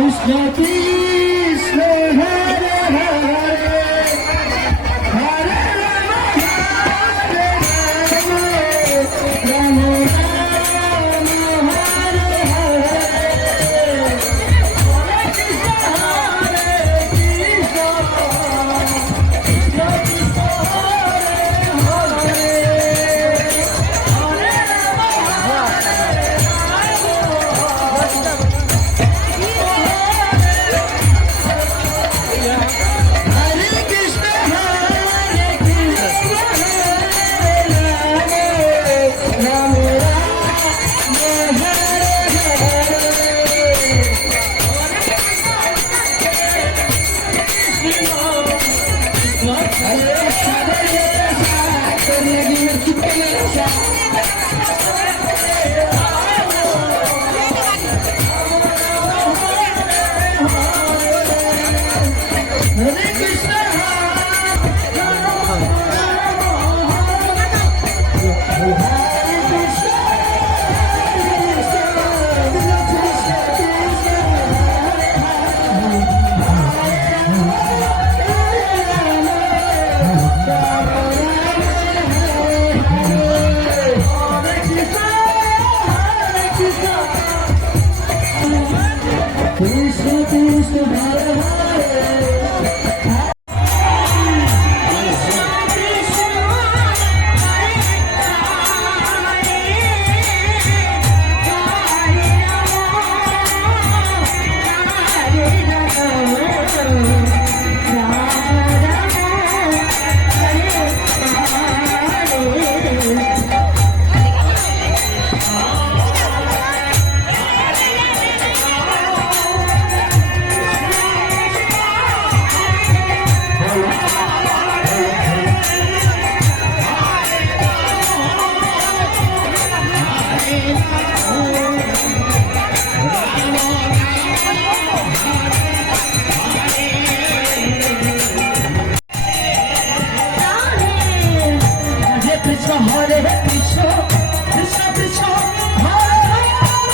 Krishna Krishna Hare Hare Hare Rama Hare Rama Rama Hare Hare Hare Krishna Hare Krishna Krishna Krishna Hare Hare Hare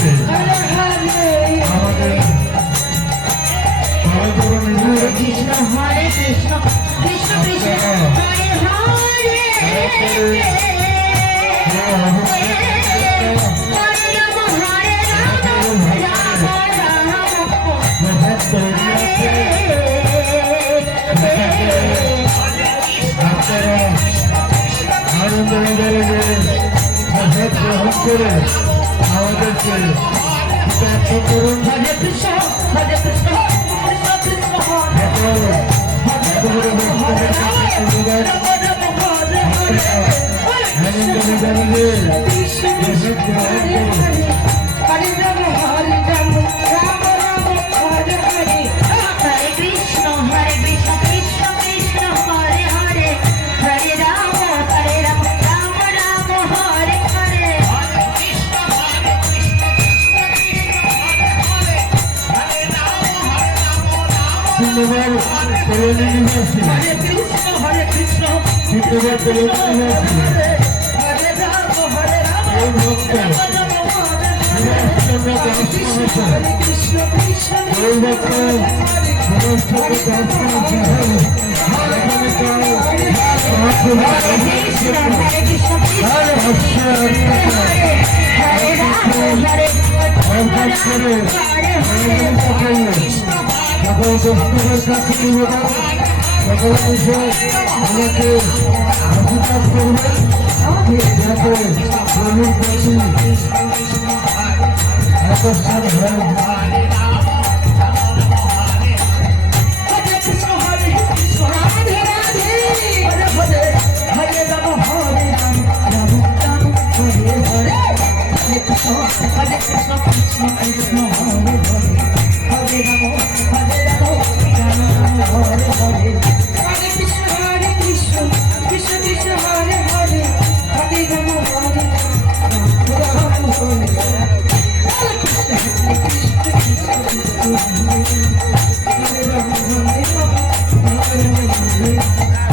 ছেড়ে Hare Hare আমাদের ভারতবর্ষ নিজের Krishna Hare Krishna Krishna Krishna Hare Hare আনন্দ ভাষা গ্রহণ করে আমাদেরকে কৃতার্থ করুন। Hare Krishna Hare Krishna Krishna Krishna সকল ভক্তদের কাছে অনুরোধ, আনন্দ নিবারণে ভাষা গ্রহণ করুন। Hare Rama Hare Rama Rama Rama Hare Hare Hare Krishna Krishna Krishna Hare Hare Hare Rama Rama Rama Hare Hare ধন্যবাদ কলোনি নিবাসী, Hare Krishna ধন্যবাদ কলোনি নিবাসী Hare Rama Hare Rama এই ভক্ত Hare Krishna Krishna এই ভক্ত সমস্তকে দর্শন সহ সকল দর্শকের কাছে নিবেদন, সকল এসে আমাকে আশীর্বাদ করবেন যাতে প্রভুর প্রতি আকর্ষণ হয়। Hare Krishna Hare Krishna Radhe Radhe Hare Hare Hare Rama Hare Rama Rama Rama Hare Hare Hare Krishna Krishna Krishna Hare Hare Hare Rama Hare Rama Rama Rama Hare Hare Hare Krishna Krishna Krishna Hare Hare Hare Rama Hare Rama Rama Hare Hare Hare Krishna Krishna Krishna Hare Rama Hare Rama Hare Rama Hare Rama